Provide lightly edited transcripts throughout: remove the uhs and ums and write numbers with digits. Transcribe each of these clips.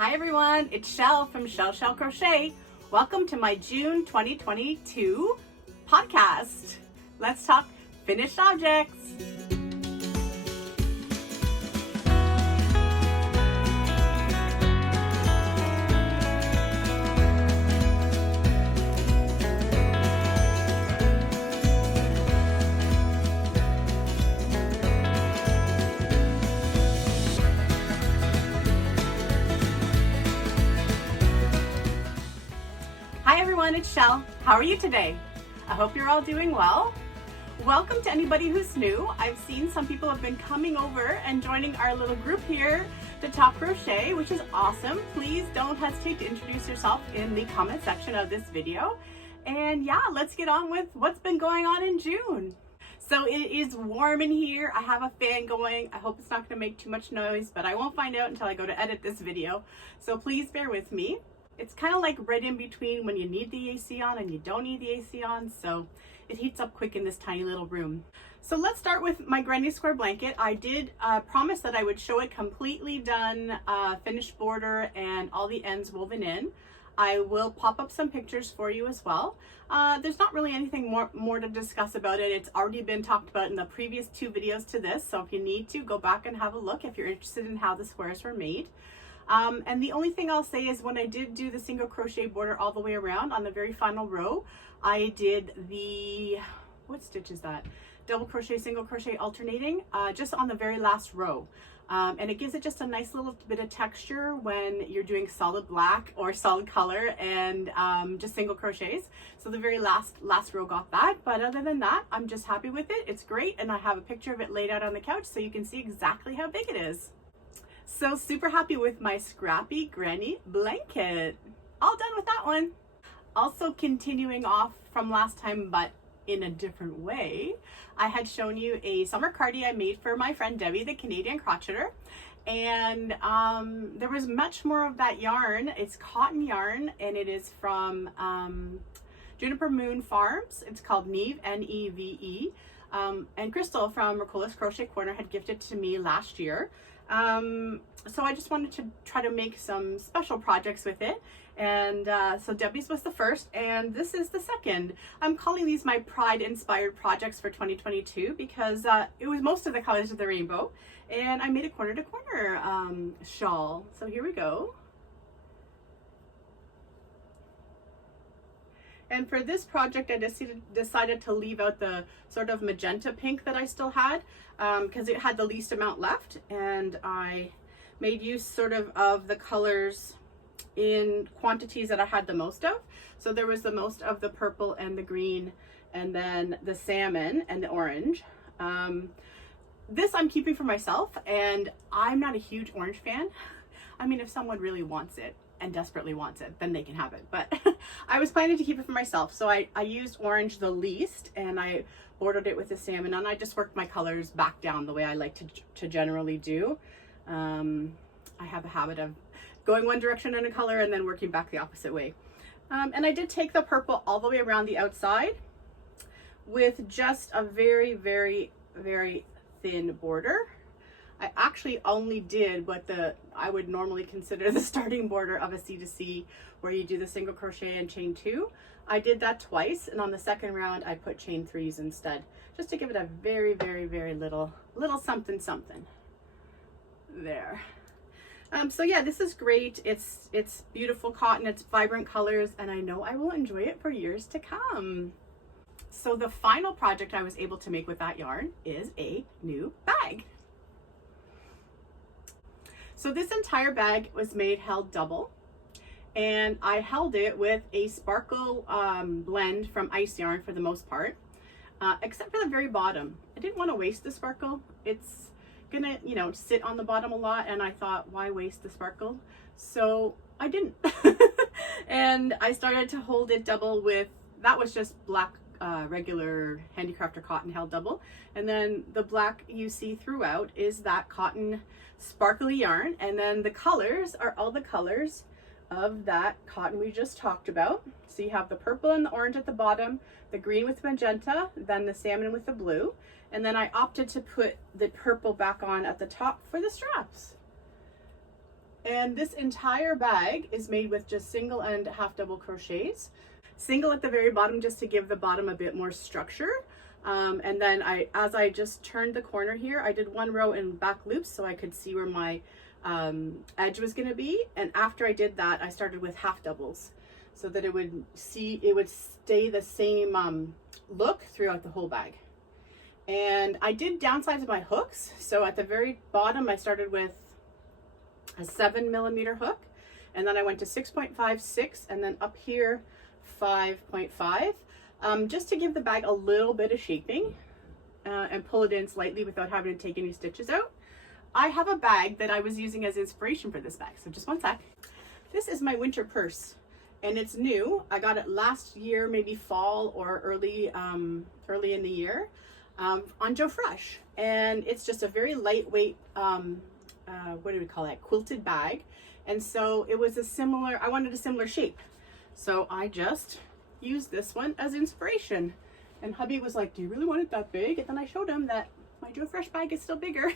Hi everyone, it's Shell from Shell Crochet. Welcome to my June 2022 podcast. Let's talk finished objects. Hi everyone, it's Shell. How are you today? I hope you're all doing well. Welcome to anybody who's new. I've seen some people have been coming over and joining our little group here to talk crochet, which is awesome. Please don't hesitate to introduce yourself in the comment section of this video. And yeah, let's get on with what's been going on in June. So it is warm in here. I have a fan going. I hope it's not going to make too much noise, but I won't find out until I go to edit this video. So please bear with me. It's kind of like right in between when you need the AC on and you don't need the AC on, so it heats up quick in this tiny little room. So let's start with my granny square blanket. I did promise that I would show it completely done, finished border and all the ends woven in. I will pop up some pictures for you as well. There's not really anything more to discuss about it. It's already been talked about in the previous two videos to this, so if you need to, go back and have a look if you're interested in how the squares were made. And the only thing I'll say is when I did do the single crochet border all the way around on the very final row, I did the, what stitch is that? Double crochet, single crochet alternating, just on the very last row. And it gives it just a nice little bit of texture when you're doing solid black or solid color and just single crochets. So the very last row got that, but other than that, I'm just happy with it. It's great, and I have a picture of it laid out on the couch so you can see exactly how big it is. So super happy with my scrappy granny blanket. All done with that one. Also continuing off from last time, but in a different way, I had shown you a summer Cardi I made for my friend Debbie, the Canadian crocheter. And there was much more of that yarn. It's cotton yarn, and it is from Juniper Moon Farms. It's called Neve, N-E-V-E. And Crystal from Ricole's Crochet Corner had gifted to me last year. So I just wanted to try to make some special projects with it. And so Debbie's was the first, and this is the second. I'm calling these my Pride inspired projects for 2022 because it was most of the colors of the rainbow, and I made a corner to corner shawl. So here we go. And for this project, I decided to leave out the sort of magenta pink that I still had because it had the least amount left. And I made use sort of the colors in quantities that I had the most of. So there was the most of the purple and the green, and then the salmon and the orange. This I'm keeping for myself, and I'm not a huge orange fan. I mean, if someone really wants it and desperately wants it, then they can have it, but I was planning to keep it for myself, so I used orange the least, and I bordered it with the salmon, and I just worked my colors back down the way I like to generally do. I have a habit of going one direction in a color and then working back the opposite way. And I did take the purple all the way around the outside with just a very, very, very thin border. I actually only did what I would normally consider the starting border of a C2C, where you do the single crochet and chain 2. I did that twice, and on the second round I put chain 3s instead, just to give it a very, very, very little something something there. So yeah, this is great. It's beautiful cotton, it's vibrant colors, and I know I will enjoy it for years to come. So the final project I was able to make with that yarn is a new bag. So this entire bag was held double, and I held it with a sparkle blend from Ice Yarn for the most part, except for the very bottom. I didn't want to waste the sparkle. It's gonna, sit on the bottom a lot, and I thought, why waste the sparkle? So I didn't. And I started to hold it double with, that was just black regular handicrafter cotton held double, and then the black you see throughout is that cotton sparkly yarn, and then the colors are all the colors of that cotton we just talked about. So you have the purple and the orange at the bottom, the green with magenta, then the salmon with the blue, and then I opted to put the purple back on at the top for the straps. And this entire bag is made with just single and half double crochets. Single at the very bottom just to give the bottom a bit more structure. And then as I just turned the corner here, I did one row in back loops so I could see where my edge was going to be. And after I did that, I started with half doubles so that it would stay the same look throughout the whole bag. And I did downsize my hooks. So at the very bottom, I started with a 7mm hook, and then I went to 6.5, 6, and then up here 5.5, just to give the bag a little bit of shaping and pull it in slightly without having to take any stitches out. I have a bag that I was using as inspiration for this bag, so just one sec. This is my winter purse, and it's new. I got it last year, maybe fall or early in the year, on Joe Fresh, and it's just a very lightweight what do we call that, quilted bag. And so it was I wanted a similar shape, so I just used this one as inspiration. And hubby was like, do you really want it that big? And then I showed him that my Joe Fresh bag is still bigger.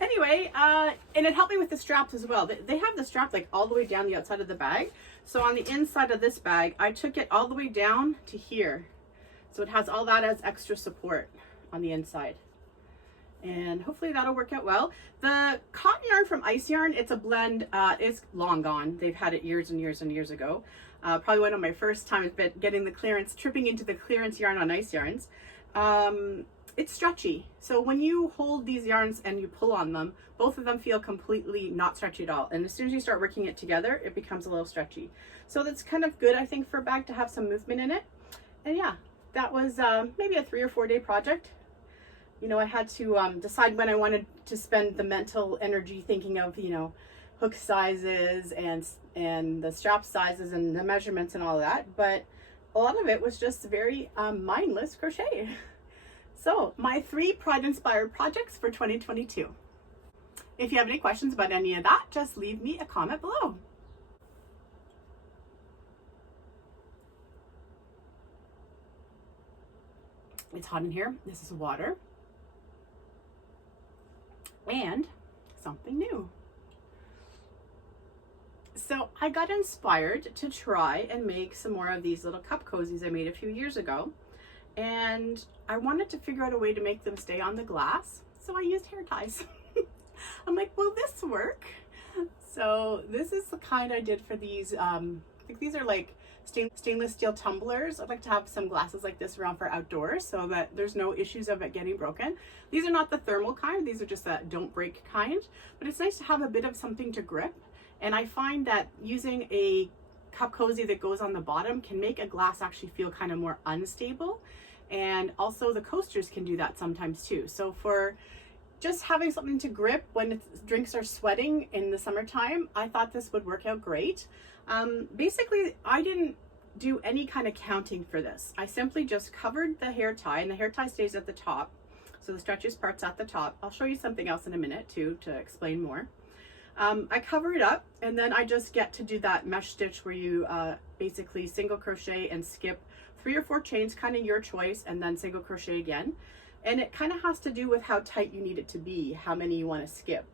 Anyway, and it helped me with the straps as well. They have the strap like all the way down the outside of the bag. So on the inside of this bag, I took it all the way down to here, so it has all that as extra support on the inside. And hopefully that'll work out well. The cotton yarn from Ice Yarn, it's a blend, it's long gone. They've had it years and years and years ago. Probably one of my first times getting the clearance, tripping into the clearance yarn on Ice Yarns. It's stretchy. So when you hold these yarns and you pull on them, both of them feel completely not stretchy at all. And as soon as you start working it together, it becomes a little stretchy. So that's kind of good, I think, for a bag to have some movement in it. And yeah, that was maybe a 3 or 4 day project. You know, I had to decide when I wanted to spend the mental energy thinking of, you know, hook sizes and the strap sizes and the measurements and all of that. But a lot of it was just very mindless crochet. So my 3 Pride-inspired projects for 2022. If you have any questions about any of that, just leave me a comment below. It's hot in here. This is water. And something new. So I got inspired to try and make some more of these little cup cozies I made a few years ago. And I wanted to figure out a way to make them stay on the glass. So I used hair ties. I'm like, will this work? So this is the kind I did for these. I think these are like stainless steel tumblers. I'd like to have some glasses like this around for outdoors so that there's no issues of it getting broken. These are not the thermal kind. These are just the don't break kind, but it's nice to have a bit of something to grip. And I find that using a cup cozy that goes on the bottom can make a glass actually feel kind of more unstable. And also the coasters can do that sometimes too. So for just having something to grip when drinks are sweating in the summertime, I thought this would work out great. Basically, I didn't do any kind of counting for this. I simply just covered the hair tie, and the hair tie stays at the top. So the stretchiest part's at the top. I'll show you something else in a minute too to explain more. I cover it up, and then I just get to do that mesh stitch where you basically single crochet and skip 3 or 4 chains, kind of your choice, and then single crochet again. And it kind of has to do with how tight you need it to be, how many you want to skip.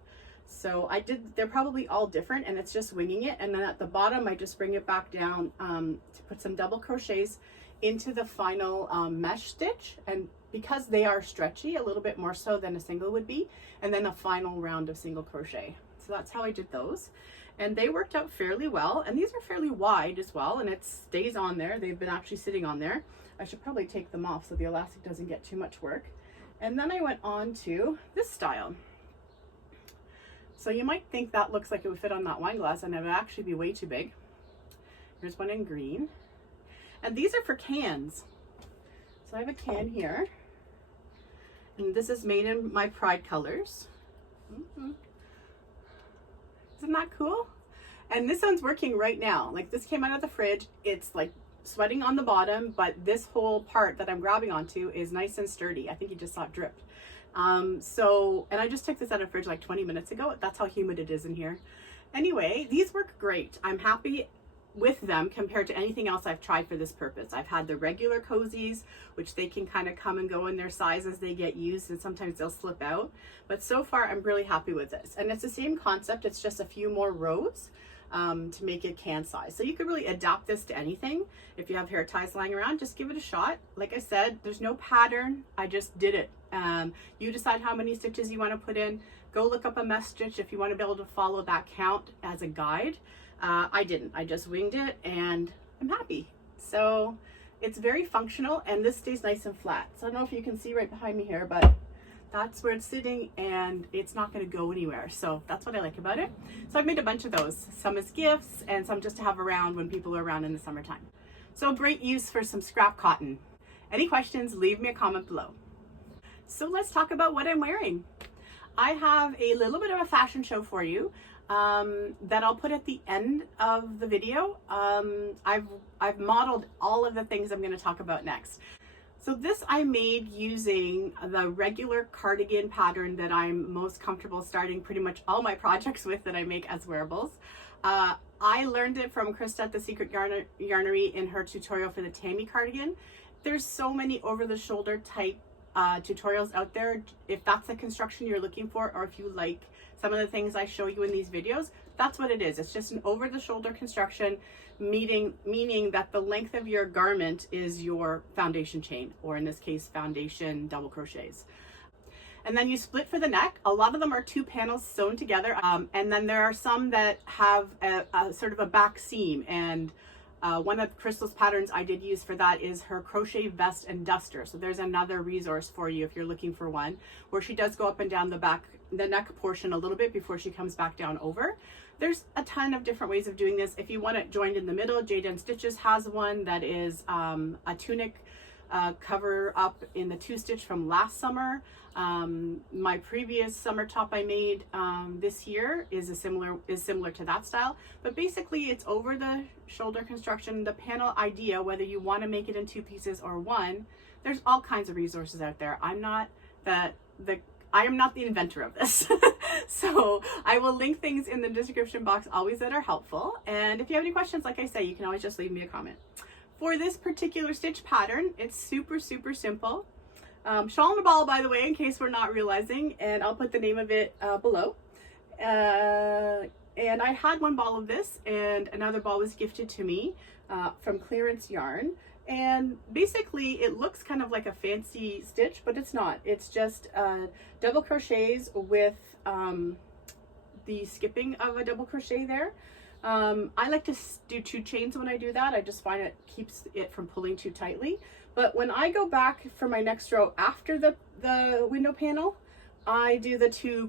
So they're probably all different, and it's just winging it. And then at the bottom, I just bring it back down to put some double crochets into the final mesh stitch. And because they are stretchy, a little bit more so than a single would be, and then a final round of single crochet. So that's how I did those. And they worked out fairly well. And these are fairly wide as well, and it stays on there. They've been actually sitting on there. I should probably take them off so the elastic doesn't get too much work. And then I went on to this style. So you might think that looks like it would fit on that wine glass, and it would actually be way too big. Here's one in green. And these are for cans. So I have a can here. And this is made in my Pride colors. Isn't that cool? And this one's working right now. Like, this came out of the fridge. It's like sweating on the bottom, but this whole part that I'm grabbing onto is nice and sturdy. I think you just saw it dripped. And I just took this out of the fridge like 20 minutes ago. That's how humid it is in here. Anyway, these work great. I'm happy with them compared to anything else I've tried for this purpose. I've had the regular cozies, which they can kind of come and go in their size as they get used, and sometimes they'll slip out. But so far, I'm really happy with this. And it's the same concept, it's just a few more rows to make it can size. So you could really adapt this to anything. If you have hair ties lying around, just give it a shot. Like I said, there's no pattern, I just did it. You decide how many stitches you want to put in. Go look up a mesh stitch if you want to be able to follow that count as a guide. I didn't, I just winged it and I'm happy. So it's very functional and this stays nice and flat. So I don't know if you can see right behind me here, but that's where it's sitting and it's not going to go anywhere. So that's what I like about it. So I've made a bunch of those, some as gifts and some just to have around when people are around in the summertime. So great use for some scrap cotton. Any questions, leave me a comment below. So let's talk about what I'm wearing. I have a little bit of a fashion show for you that I'll put at the end of the video. I've modeled all of the things I'm going to talk about next. So this I made using the regular cardigan pattern that I'm most comfortable starting pretty much all my projects with that I make as wearables. I learned it from Krista at the Secret Yarnery in her tutorial for the Tammy cardigan. There's so many over-the-shoulder type tutorials out there. If that's the construction you're looking for, or if you like some of the things I show you in these videos, that's what it is. It's just an over-the-shoulder construction, meaning that the length of your garment is your foundation chain, or in this case, foundation double crochets. And then you split for the neck. A lot of them are 2 panels sewn together, and then there are some that have a sort of a back seam, and one of Crystal's patterns I did use for that is her crochet vest and duster. So there's another resource for you if you're looking for one, where she does go up and down the neck portion a little bit before she comes back down over. There's a ton of different ways of doing this. If you want it joined in the middle, Jaden Stitches has one that is a tunic cover up in the 2-stitch from last summer. My previous summer top I made this year is similar to that style, but basically it's over the shoulder construction. The panel idea, whether you want to make it in 2 pieces or 1, there's all kinds of resources out there. I am not the inventor of this. So I will link things in the description box always that are helpful, and if you have any questions, like I say, you can always just leave me a comment. For this particular stitch pattern, it's super simple. Shawl in a Ball, by the way, in case we're not realizing, and I'll put the name of it below. And I had one ball of this, and another ball was gifted to me from Clearance Yarn. And basically, it looks kind of like a fancy stitch, but it's not. It's just double crochets with the skipping of a double crochet there. I like to do 2 chains when I do that. I just find it keeps it from pulling too tightly. But when I go back for my next row after the window panel, I do the 2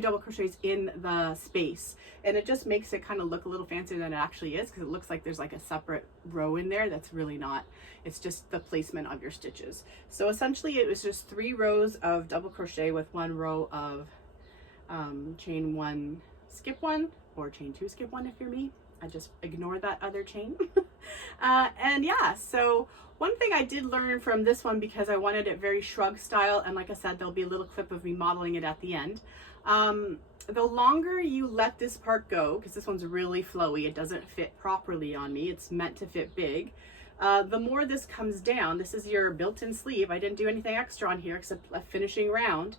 double crochets in the space, and it just makes it kind of look a little fancier than it actually is, because it looks like there's like a separate row in there. That's really not. It's just the placement of your stitches. So essentially it was just 3 rows of double crochet with 1 row of chain 1 skip 1, or chain 2 skip 1 if you're me. I just ignore that other chain. And yeah, so one thing I did learn from this one, because I wanted it very shrug style, and like I said, there'll be a little clip of me modeling it at the end. The longer you let this part go, because this one's really flowy, it doesn't fit properly on me, it's meant to fit big, the more this comes down. This is your built-in sleeve. I didn't do anything extra on here except a finishing round.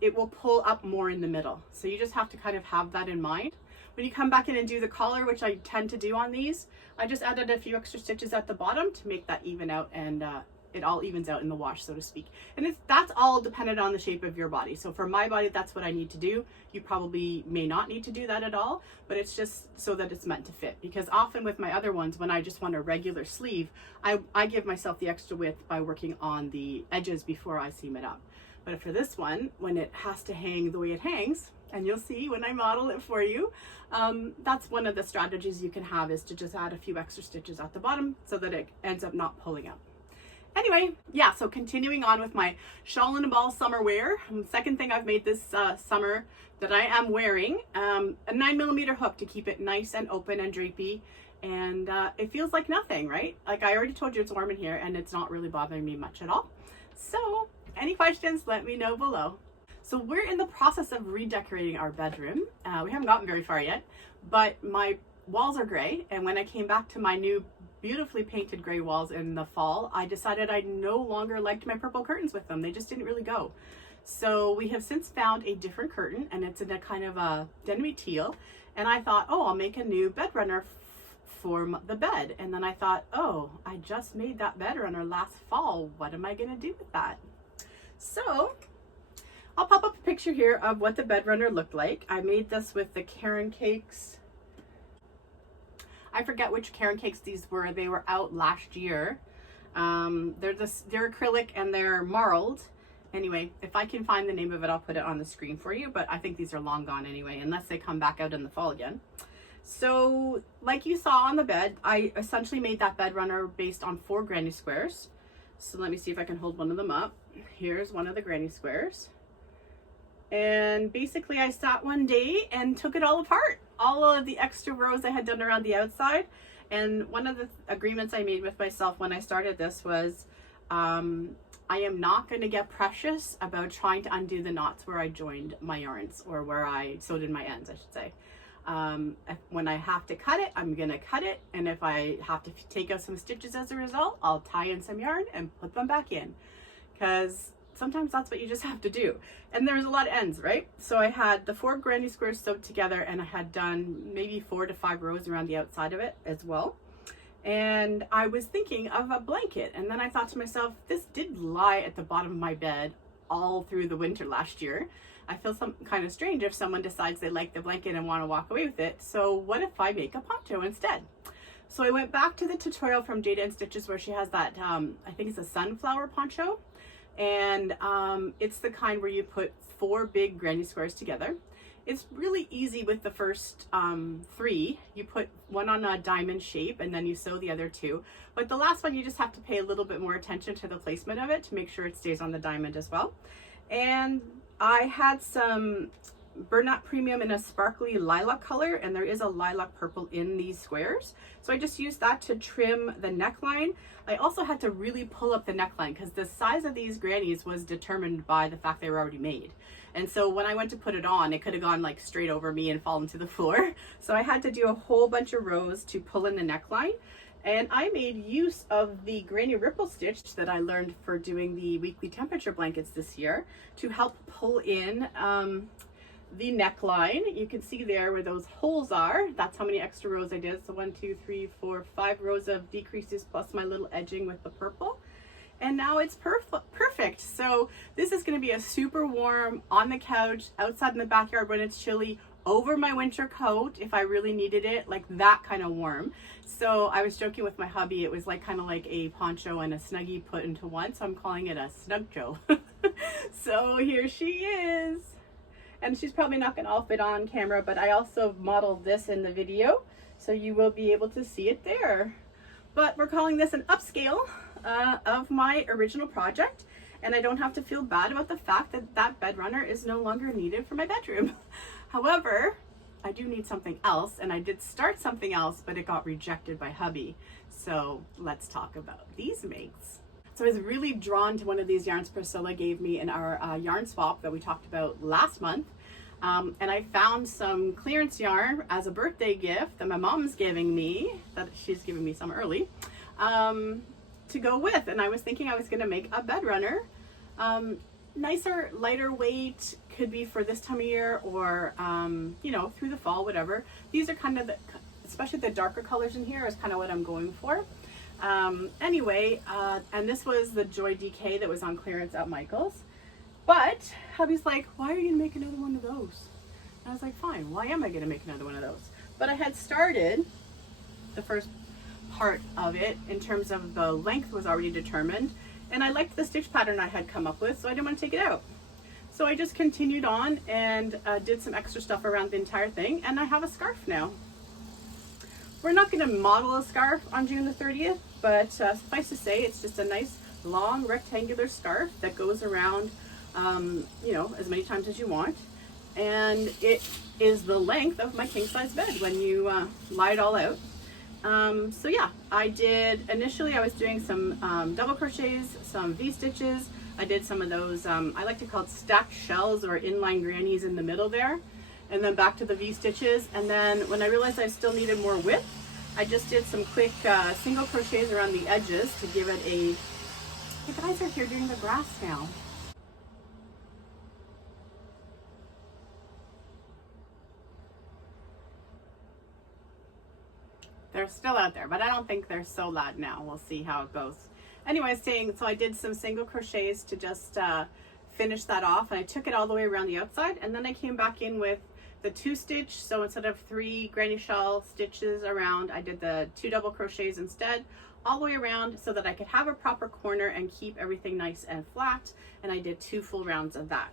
It will pull up more in the middle. So you just have to kind of have that in mind. When you come back in and do the collar, which I tend to do on these, I just added a few extra stitches at the bottom to make that even out, and it all evens out in the wash, so to speak. And that's all dependent on the shape of your body. So for my body, that's what I need to do. You probably may not need to do that at all, but it's just so that it's meant to fit. Because often with my other ones, when I just want a regular sleeve, I give myself the extra width by working on the edges before I seam it up. But for this one, when it has to hang the way it hangs, and you'll see when I model it for you, that's one of the strategies you can have, is to just add a few extra stitches at the bottom so that it ends up not pulling up. Anyway, yeah, so continuing on with my Shawl in a Ball summer wear. Second thing I've made this summer that I am wearing, a 9mm hook to keep it nice and open and drapey, and it feels like nothing, right? Like I already told you, it's warm in here and it's not really bothering me much at all. So any questions, let me know below. So we're in the process of redecorating our bedroom. We haven't gotten very far yet, but my walls are gray, and when I came back to my new beautifully painted gray walls in the fall, I decided I no longer liked my purple curtains with them. They just didn't really go. So we have since found a different curtain, and it's in a kind of a denim teal, and I thought, oh, I'll make a new bed runner for the bed. And then I thought, oh, I just made that bed runner last fall. What am I gonna do with that? So I'll pop up a picture here of what the bed runner looked like. I made this with the Caron cakes. I forget which Caron cakes these were. They were out last year. They're acrylic and they're marled. Anyway, if I can find the name of it, I'll put it on the screen for you, but I think these are long gone anyway, unless they come back out in the fall again. So like you saw on the bed, I essentially made that bed runner based on 4 granny squares. So let me see if I can hold one of them up. Here's one of the granny squares. And basically I sat one day and took it all apart. All of the extra rows I had done around the outside. And one of the agreements I made with myself when I started this was, I am not going to get precious about trying to undo the knots where I joined my yarns, or where I sewed in my ends, I should say. When I have to cut it, I'm going to cut it. And if I have to take out some stitches as a result, I'll tie in some yarn and put them back in. Because sometimes that's what you just have to do. And there's a lot of ends, right? So I had the 4 granny squares sewed together, and I had done maybe 4 to 5 rows around the outside of it as well. And I was thinking of a blanket, and then I thought to myself, this did lie at the bottom of my bed all through the winter last year. I feel kind of strange if someone decides they like the blanket and want to walk away with it. So what if I make a poncho instead? So I went back to the tutorial from Jada and Stitches where she has that, I think it's a sunflower poncho. And it's the kind where you put 4 big granny squares together. It's really easy with the first 3. You put one on a diamond shape and then you sew the other 2. But the last one, you just have to pay a little bit more attention to the placement of it to make sure it stays on the diamond as well. And I had some Burnout Premium in a sparkly lilac color, and there is a lilac purple in these squares. So I just used that to trim the neckline. I also had to really pull up the neckline because the size of these grannies was determined by the fact they were already made. And so when I went to put it on, it could have gone like straight over me and fallen to the floor. So I had to do a whole bunch of rows to pull in the neckline. And I made use of the granny ripple stitch that I learned for doing the weekly temperature blankets this year to help pull in the neckline. You can see there where those holes are. That's how many extra rows I did. So 1, 2, 3, 4, 5 rows of decreases plus my little edging with the purple. And now it's perfect. So this is going to be a super warm on the couch, outside in the backyard when it's chilly, over my winter coat if I really needed it, like that kind of warm. So I was joking with my hubby, it was like kind of like a poncho and a snuggie put into one. So I'm calling it a snugjo. So here she is. And she's probably not going to all fit on camera, but I also modeled this in the video, so you will be able to see it there. But we're calling this an upscale of my original project, and I don't have to feel bad about the fact that that bed runner is no longer needed for my bedroom. However, I do need something else, and I did start something else, but it got rejected by hubby. So let's talk about these mates. So I was really drawn to one of these yarns Priscilla gave me in our yarn swap that we talked about last month. And I found some clearance yarn as a birthday gift that my mom's giving me, that she's giving me some early, to go with. And I was thinking I was going to make a bed runner. Nicer, lighter weight, could be for this time of year or, you know, through the fall, whatever. These are kind of, especially the darker colors in here is kind of what I'm going for. Anyway, and this was the Joy DK that was on clearance at Michael's. But hubby's like, why are you gonna make another one of those? And I was like, fine, why am I gonna make another one of those? But I had started the first part of it in terms of the length was already determined, and I liked the stitch pattern I had come up with, so I didn't want to take it out. So I just continued on and did some extra stuff around the entire thing, and I have a scarf now. We're not going to model a scarf on June the 30th, but suffice to say, it's just a nice long rectangular scarf that goes around, you know, as many times as you want. And it is the length of my king size bed when you lie it all out. So yeah, I did, initially I was doing some double crochets, some V-stitches. I did some of those, I like to call it stacked shells or inline grannies in the middle there. and then back to the V-stitches. And then when I realized I still needed more width, I just did some quick single crochets around the edges to give it a, the guys are here doing the grass now. They're still out there, but I don't think they're so loud now. We'll see how it goes. Anyway, so I did some single crochets to just finish that off, and I took it all the way around the outside, and then I came back in with the 2-stitch. So instead of 3 granny shawl stitches around, I did the 2 double crochets instead, all the way around, so that I could have a proper corner and keep everything nice and flat. And I did 2 full rounds of that.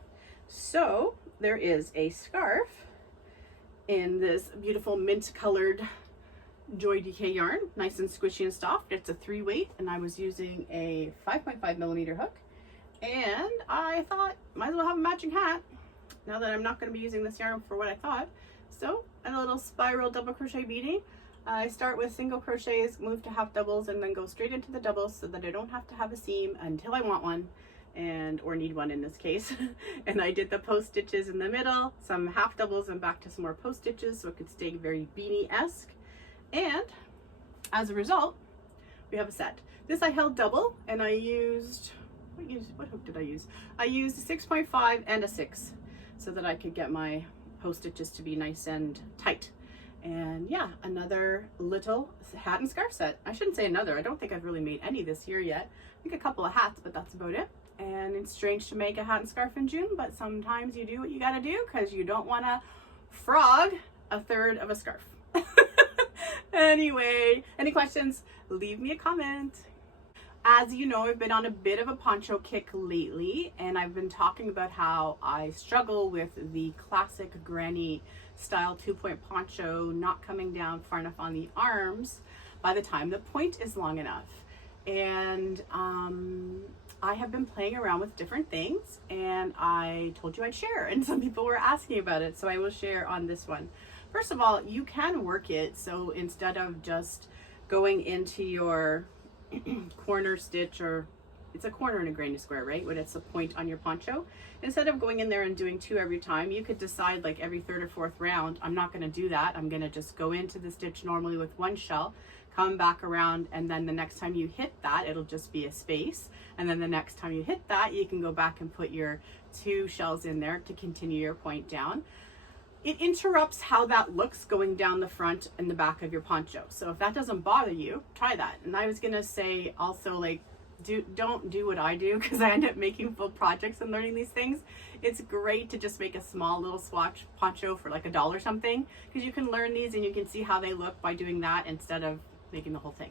So there is a scarf in this beautiful mint colored Joy DK yarn, nice and squishy and soft. It's a 3 weight, and I was using a 5.5 millimeter hook, and I thought might as well have a matching hat now that I'm not going to be using this yarn for what I thought. So a little spiral double crochet beading. I start with single crochets, move to half doubles, and then go straight into the doubles so that I don't have to have a seam until I want one, or need one in this case. And I did the post stitches in the middle, some half doubles, and back to some more post stitches so it could stay very beanie-esque. And as a result, we have a set. This I held double, and I used, what hook did I use? I used a 6.5 and a 6 so that I could get my post stitches to be nice and tight. And yeah, another little hat and scarf set. I shouldn't say another. I don't think I've really made any this year yet. I think a couple of hats, but that's about it. And it's strange to make a hat and scarf in June, but sometimes you do what you gotta do because you don't want to frog a third of a scarf. Anyway, any questions? Leave me a comment. As you know, I've been on a bit of a poncho kick lately, and I've been talking about how I struggle with the classic granny style 2-point poncho not coming down far enough on the arms by the time the point is long enough. And I have been playing around with different things, and I told you I'd share, and some people were asking about it, so I will share on this one. First of all, you can work it, so instead of just going into your corner stitch, or it's a corner in a granny square, right, when it's a point on your poncho, instead of going in there and doing 2 every time, you could decide like every 3rd or 4th round, I'm not going to do that. I'm going to just go into the stitch normally with 1 shell, come back around, and then the next time you hit that, it'll just be a space, and then the next time you hit that, you can go back and put your 2 shells in there to continue your point down. It interrupts how that looks going down the front and the back of your poncho. So if that doesn't bother you, try that. And I was gonna say also, like, don't do what I do, because I end up making full projects and learning these things. It's great to just make a small little swatch poncho for like $1 something, because you can learn these and you can see how they look by doing that instead of making the whole thing.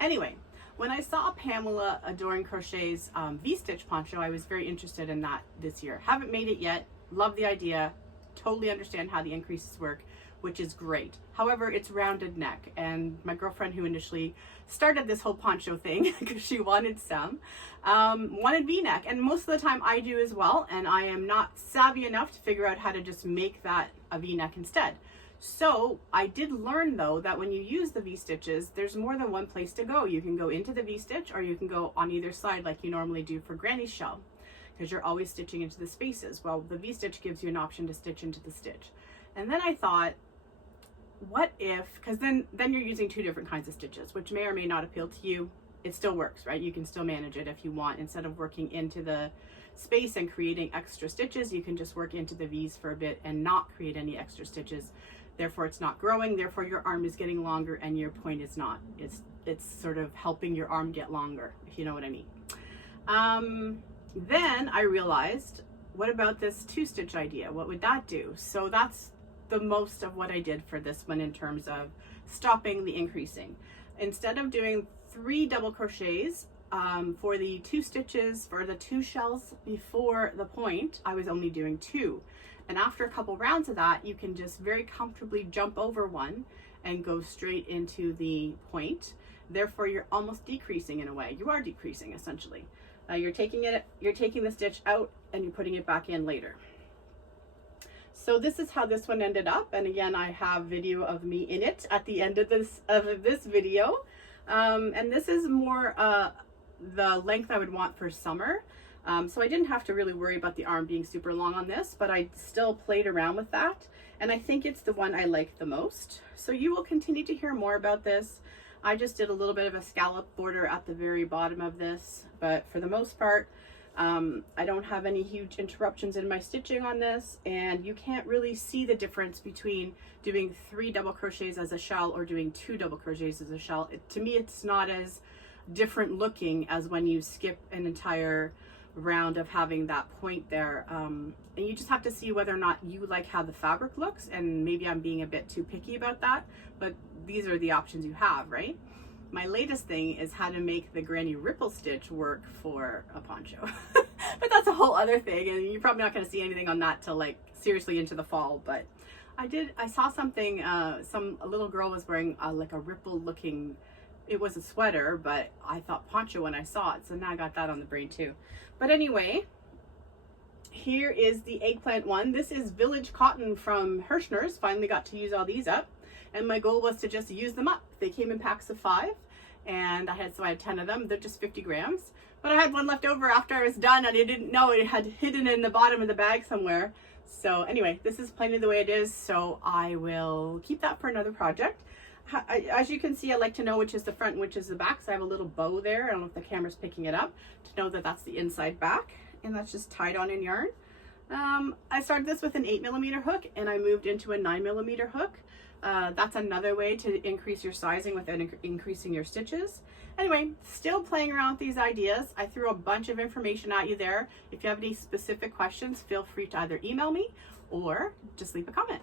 Anyway, when I saw Pamela Adoring Crochet's V-stitch poncho, I was very interested in that this year. Haven't made it yet, love the idea. Totally understand how the increases work, which is great. However, it's rounded neck, and my girlfriend who initially started this whole poncho thing because she wanted some, wanted V-neck, and most of the time I do as well, and I am not savvy enough to figure out how to just make that a V-neck instead. So I did learn though that when you use the V-stitches, there's more than one place to go. You can go into the V-stitch, or you can go on either side like you normally do for granny shell, because you're always stitching into the spaces. Well, the V-stitch gives you an option to stitch into the stitch. And then I thought, what if, because then you're using 2 different kinds of stitches, which may or may not appeal to you. It still works, right? You can still manage it if you want. Instead of working into the space and creating extra stitches, you can just work into the V's for a bit and not create any extra stitches. Therefore, it's not growing. Therefore, your arm is getting longer and your point is not. It's sort of helping your arm get longer, if you know what I mean. Then I realized, what about this 2-stitch idea? What would that do? So that's the most of what I did for this one in terms of stopping the increasing. Instead of doing 3 double crochets for the 2 stitches for the 2 shells before the point, I was only doing 2. And after a couple rounds of that, you can just very comfortably jump over one and go straight into the point. Therefore, you're almost decreasing in a way. You are decreasing essentially. You're taking the stitch out and you're putting it back in later. So this is how this one ended up. And again, I have video of me in it at the end of this video. And this is more the length I would want for summer. So I didn't have to really worry about the arm being super long on this, but I still played around with that. and I think it's the one I like the most. So you will continue to hear more about this. I just did a little bit of a scallop border at the very bottom of this, but for the most part, I don't have any huge interruptions in my stitching on this, and you can't really see the difference between doing 3 double crochets as a shawl or doing 2 double crochets as a shawl. To me, it's not as different looking as when you skip an entire round of having that point there. And you just have to see whether or not you like how the fabric looks, and maybe I'm being a bit too picky about that, but these are the options you have, right? My latest thing is how to make the granny ripple stitch work for a poncho. But that's a whole other thing, and you're probably not going to see anything on that till like seriously into the fall. But I saw something, a little girl was wearing like a ripple looking, it was a sweater, but I thought poncho when I saw it, so now I got that on the brain too. But anyway, here is the eggplant one. This is Village Cotton from Herrschners. Finally got to use all these up, and my goal was to just use them up. They came in packs of 5, and I had 10 of them. They're just 50 grams, but I had one left over after I was done, and I didn't know it had hidden in the bottom of the bag somewhere. So anyway, this is plenty the way it is, so I will keep that for another project. As you can see, I like to know which is the front and which is the back, so I have a little bow there. I don't know if the camera's picking it up, to know that that's the inside back, and that's just tied on in yarn. I started this with an 8mm hook, and I moved into a 9mm hook. That's another way to increase your sizing without increasing your stitches. Anyway, still playing around with these ideas. I threw a bunch of information at you there. If you have any specific questions, feel free to either email me or just leave a comment.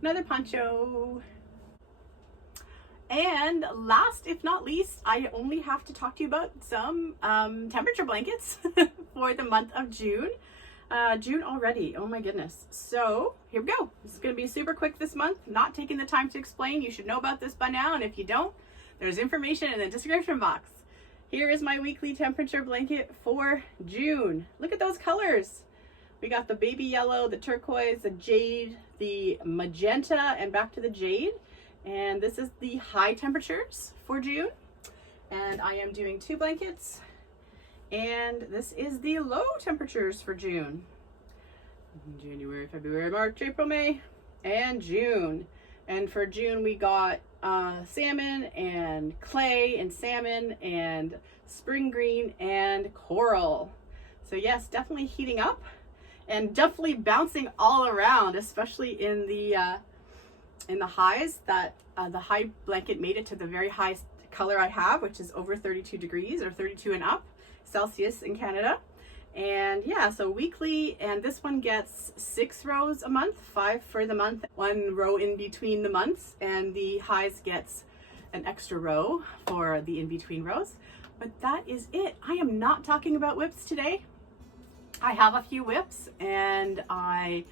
Another poncho. And last, if not least, I only have to talk to you about some temperature blankets for the month of June. June already, oh my goodness. So here we go. This is going to be super quick this month, not taking the time to explain. You should know about this by now, and if you don't, there's information in the description box. Here is my weekly temperature blanket for June. Look at those colors. We got the baby yellow, the turquoise, the jade, the magenta, and back to the jade. And this is the high temperatures for June. And I am doing 2 blankets. And this is the low temperatures for June. January, February, March, April, May, and June. And for June we got salmon and clay and salmon and spring green and coral. So yes, definitely heating up and definitely bouncing all around, especially in the highs. That the high blanket made it to the very highest color I have, which is over 32 degrees or 32 and up Celsius in Canada. And yeah, so weekly, and this one gets 6 rows a month, 5 for the month, 1 row in between the months, and the highs gets an extra row for the in-between rows. But that is it. I am not talking about whips today. I have a few whips, and I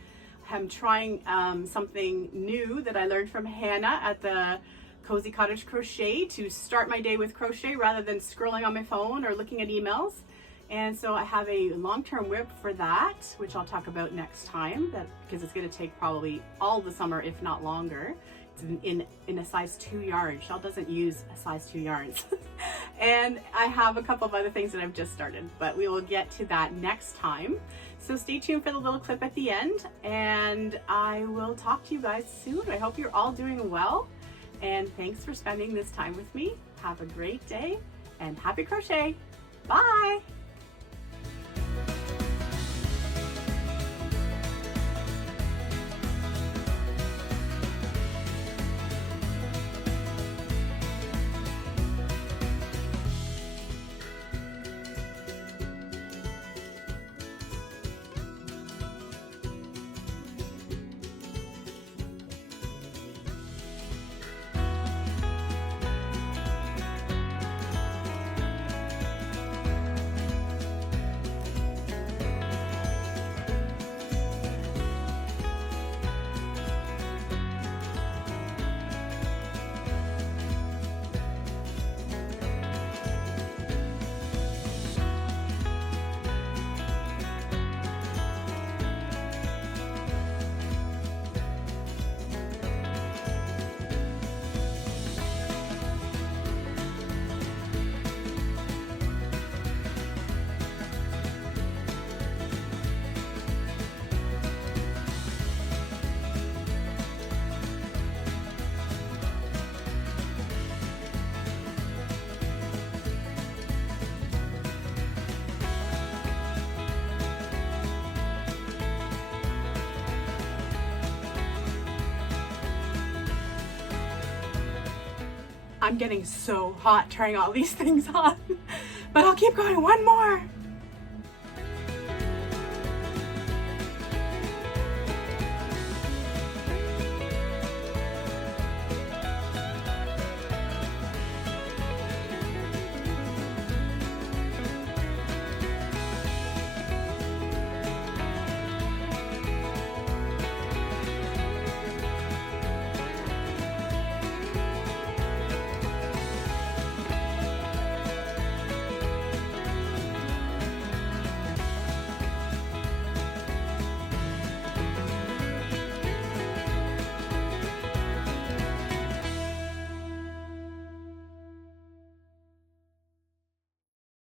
am trying something new that I learned from Hannah at the Cozy Cottage Crochet to start my day with crochet rather than scrolling on my phone or looking at emails. And so I have a long-term whip for that, which I'll talk about next time, because it's going to take probably all the summer, if not longer. It's in a size 2 yarn. Shawl doesn't use a size 2 yarns. And I have a couple of other things that I've just started, but we will get to that next time. So stay tuned for the little clip at the end, and I will talk to you guys soon. I hope you're all doing well, and thanks for spending this time with me. Have a great day, and happy crochet. Bye! I'm getting so hot trying all these things on, but I'll keep going. One more.